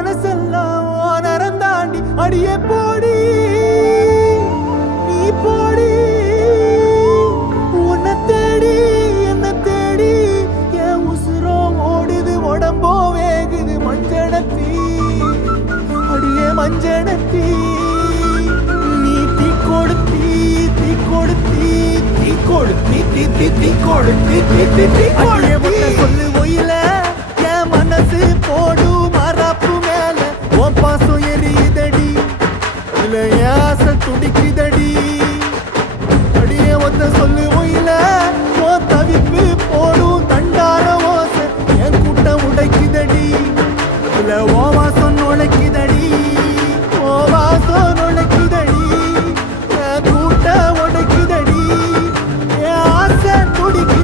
மனசெல்லாம் நரம் தாண்டி அடியே போடி நீ போடி உன்னை தேடி என்ன தேடி என் உசுரோ ஓடுது உடம்போ வேகுது மஞ்சனத்தி அடியே மஞ்சனத்தி நீ தீ கொடுத்தி தீ கொடுத்தி தீ கொடுத்தி தீ தீ தீ கொடுத்தி தீ தீ தீ கொடுத்தி சொல்லு ஒயில